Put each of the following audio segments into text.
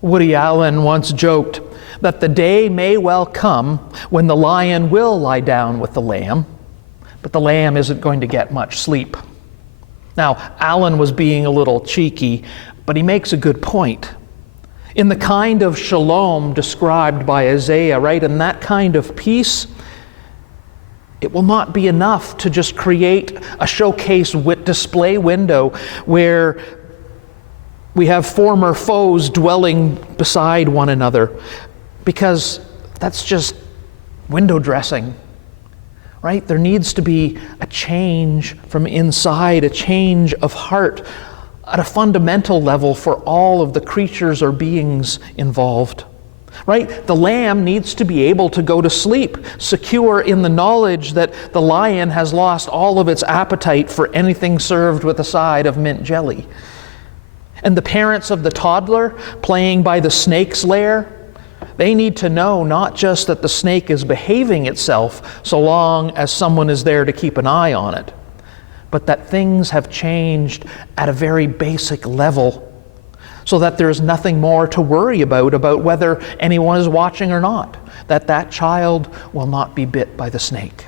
Woody Allen once joked that the day may well come when the lion will lie down with the lamb, but the lamb isn't going to get much sleep. Now, Allen was being a little cheeky, but he makes a good point. In the kind of shalom described by Isaiah, right, in that kind of peace, it will not be enough to just create a showcase display window where we have former foes dwelling beside one another, because that's just window dressing, right? There needs to be a change from inside, a change of heart at a fundamental level for all of the creatures or beings involved, right? The lamb needs to be able to go to sleep, secure in the knowledge that the lion has lost all of its appetite for anything served with a side of mint jelly. And the parents of the toddler playing by the snake's lair, they need to know not just that the snake is behaving itself so long as someone is there to keep an eye on it, but that things have changed at a very basic level so that there's nothing more to worry about whether anyone is watching or not, that child will not be bit by the snake.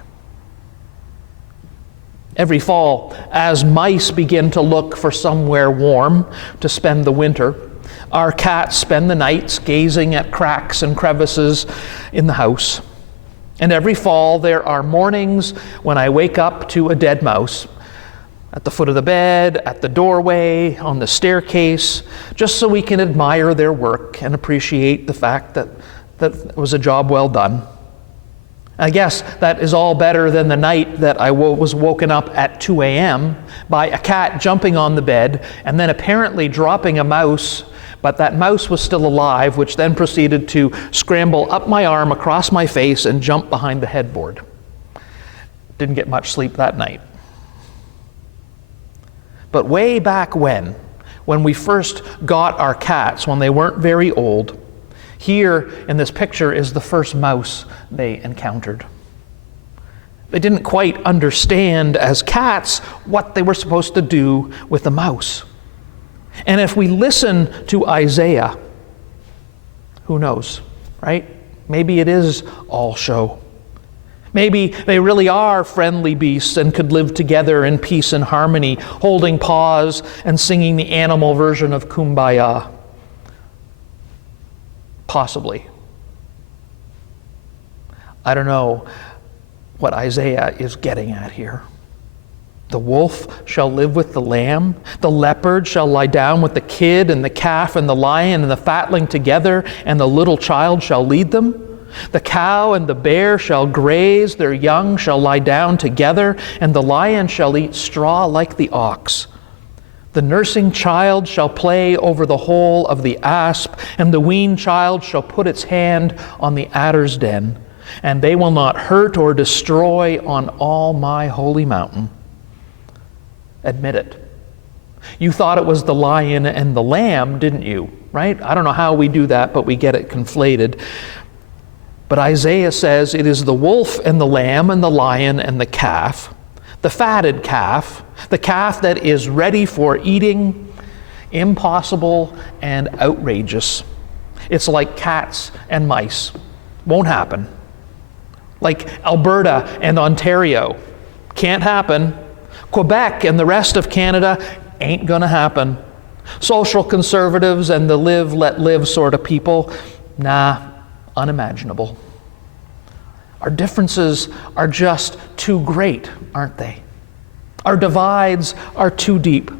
Every fall, as mice begin to look for somewhere warm to spend the winter, our cats spend the nights gazing at cracks and crevices in the house. And every fall, there are mornings when I wake up to a dead mouse at the foot of the bed, at the doorway, on the staircase, just so we can admire their work and appreciate the fact that it was a job well done. I guess that is all better than the night that I was woken up at 2 a.m. by a cat jumping on the bed and then apparently dropping a mouse, but that mouse was still alive, which then proceeded to scramble up my arm across my face and jump behind the headboard. Didn't get much sleep that night. But way back when we first got our cats, when they weren't very old, here in this picture is the first mouse they encountered. They didn't quite understand as cats what they were supposed to do with the mouse. And if we listen to Isaiah, who knows, right? Maybe it is all show. Maybe they really are friendly beasts and could live together in peace and harmony, holding paws and singing the animal version of Kumbaya. Possibly. I don't know what Isaiah is getting at here. The wolf shall live with the lamb. The leopard shall lie down with the kid and the calf and the lion and the fatling together, and the little child shall lead them. The cow and the bear shall graze, their young shall lie down together, and the lion shall eat straw like the ox. The nursing child shall play over the hole of the asp, and the weaned child shall put its hand on the adder's den, and they will not hurt or destroy on all my holy mountain. Admit it. You thought it was the lion and the lamb, didn't you? Right? I don't know how we do that, but we get it conflated. But Isaiah says it is the wolf and the lamb and the lion and the calf, the fatted calf, the calf that is ready for eating, impossible and outrageous. It's like cats and mice. Won't happen. Like Alberta and Ontario. Can't happen. Quebec and the rest of Canada ain't gonna happen. Social conservatives and the live, let live sort of people, nah, unimaginable. Our differences are just too great, aren't they? Our divides are too deep.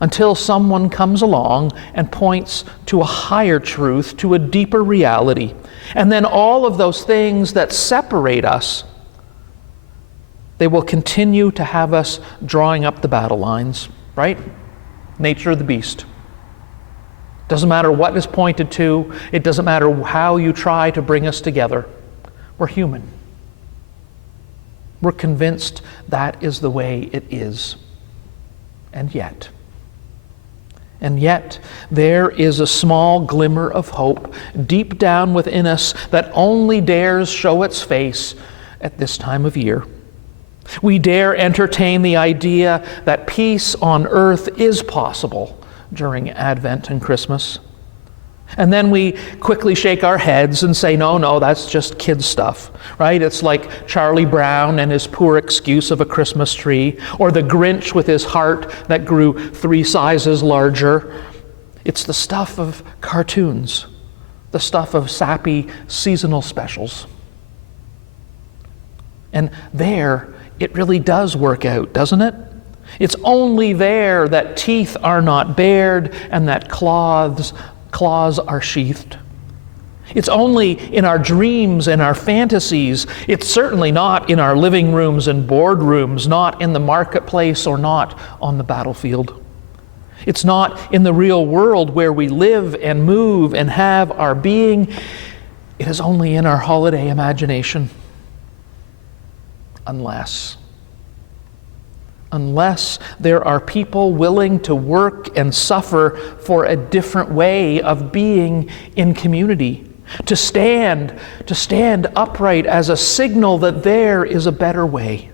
Until someone comes along and points to a higher truth, to a deeper reality. And then all of those things that separate us, they will continue to have us drawing up the battle lines, right? Nature of the beast. Doesn't matter what is pointed to. It doesn't matter how you try to bring us together. We're human. We're convinced that is the way it is. And yet, there is a small glimmer of hope deep down within us that only dares show its face at this time of year. We dare entertain the idea that peace on earth is possible during Advent and Christmas. And then we quickly shake our heads and say, no, that's just kid stuff, right? It's like Charlie Brown and his poor excuse of a Christmas tree, or the Grinch with his heart that grew 3 sizes larger. It's the stuff of cartoons, the stuff of sappy seasonal specials. And there, it really does work out, doesn't it? It's only there that teeth are not bared and that claws are sheathed. It's only in our dreams and our fantasies. It's certainly not in our living rooms and boardrooms, not in the marketplace or not on the battlefield. It's not in the real world where we live and move and have our being. It is only in our holiday imagination. Unless there are people willing to work and suffer for a different way of being in community, to stand upright as a signal that there is a better way.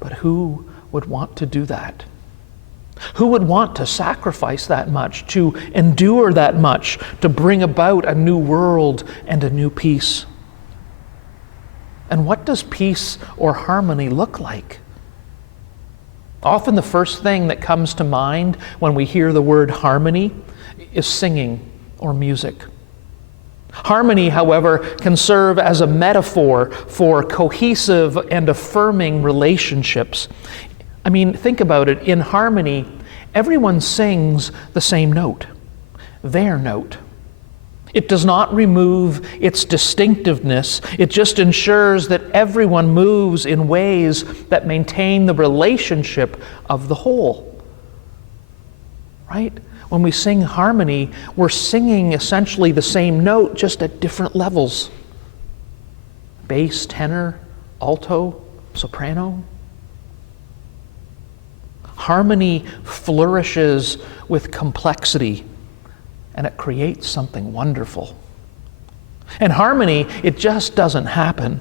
But who would want to do that? Who would want to sacrifice that much, to endure that much, to bring about a new world and a new peace? And what does peace or harmony look like? Often the first thing that comes to mind when we hear the word harmony is singing or music. Harmony, however, can serve as a metaphor for cohesive and affirming relationships. I mean, think about it. In harmony, everyone sings the same note, their note. It does not remove its distinctiveness. It just ensures that everyone moves in ways that maintain the relationship of the whole. Right? When we sing harmony, we're singing essentially the same note, just at different levels. Bass, tenor, alto, soprano. Harmony flourishes with complexity, and it creates something wonderful. And harmony, it just doesn't happen.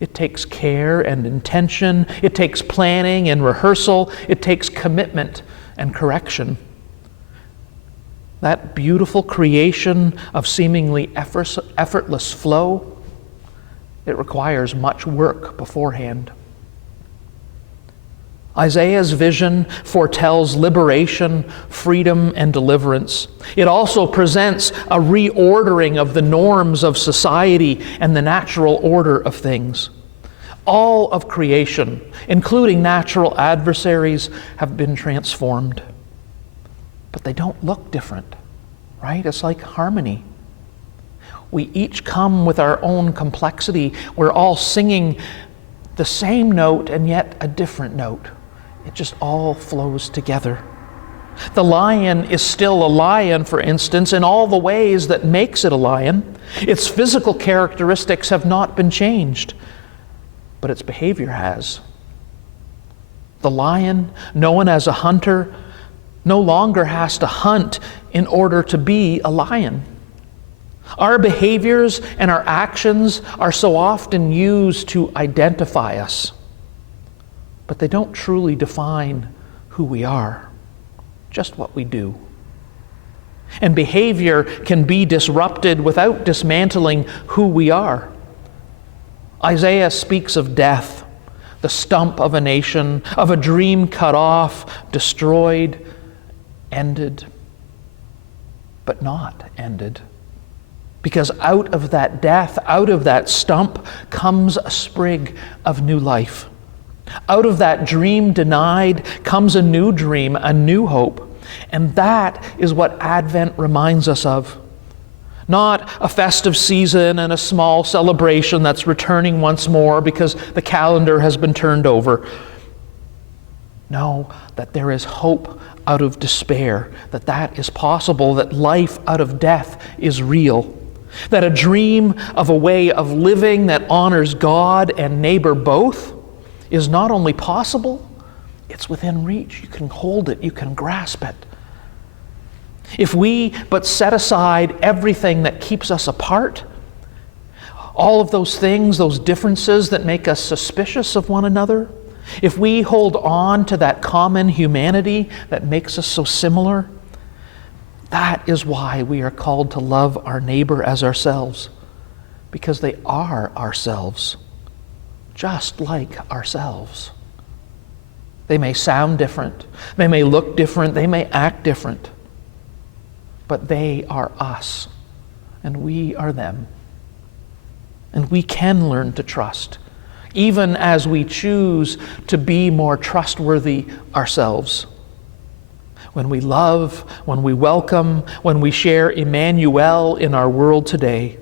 It takes care and intention. It takes planning and rehearsal. It takes commitment and correction. That beautiful creation of seemingly effortless flow, it requires much work beforehand. Isaiah's vision foretells liberation, freedom, and deliverance. It also presents a reordering of the norms of society and the natural order of things. All of creation, including natural adversaries, have been transformed. But they don't look different, right? It's like harmony. We each come with our own complexity. We're all singing the same note and yet a different note. It just all flows together. The lion is still a lion, for instance, in all the ways that makes it a lion. Its physical characteristics have not been changed, but its behavior has. The lion, known as a hunter, no longer has to hunt in order to be a lion. Our behaviors and our actions are so often used to identify us, but they don't truly define who we are, just what we do. And behavior can be disrupted without dismantling who we are. Isaiah speaks of death, the stump of a nation, of a dream cut off, destroyed, ended, but not ended. Because out of that death, out of that stump, comes a sprig of new life. Out of that dream denied comes a new dream, a new hope. And that is what Advent reminds us of. Not a festive season and a small celebration that's returning once more because the calendar has been turned over. No, that there is hope out of despair, that is possible, that life out of death is real. That a dream of a way of living that honors God and neighbor both is not only possible, it's within reach. You can hold it, you can grasp it. If we but set aside everything that keeps us apart, all of those things, those differences that make us suspicious of one another, if we hold on to that common humanity that makes us so similar, That is why we are called to love our neighbor as ourselves, because they are ourselves, just like ourselves. They may sound different, they may look different, they may act different, but they are us, and we are them. And we can learn to trust, even as we choose to be more trustworthy ourselves. When we love, when we welcome, when we share Emmanuel in our world today,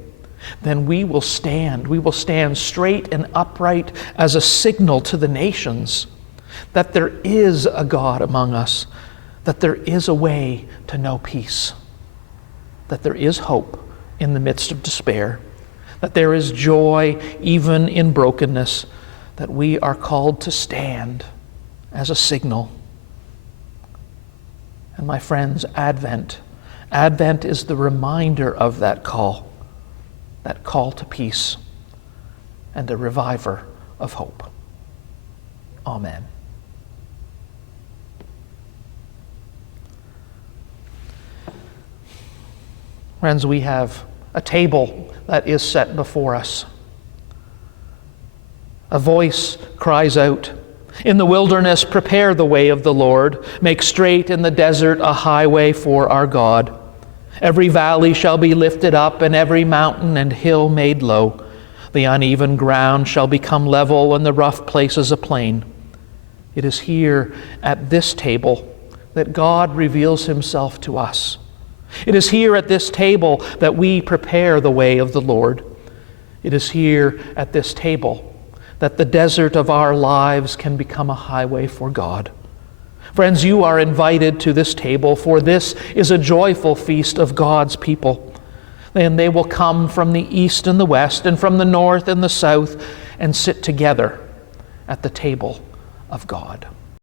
then we will stand straight and upright as a signal to the nations that there is a God among us, that there is a way to know peace, that there is hope in the midst of despair, that there is joy even in brokenness, that we are called to stand as a signal. And my friends, Advent is the reminder of that call to peace, and a reviver of hope. Amen. Friends, we have a table that is set before us. A voice cries out, "In the wilderness, prepare the way of the Lord. Make straight in the desert a highway for our God. Every valley shall be lifted up, and every mountain and hill made low. The uneven ground shall become level, and the rough places a plain." It is here at this table that God reveals himself to us. It is here at this table that we prepare the way of the Lord. It is here at this table that the desert of our lives can become a highway for God. Friends, you are invited to this table, for this is a joyful feast of God's people. And they will come from the east and the west, and from the north and the south, and sit together at the table of God.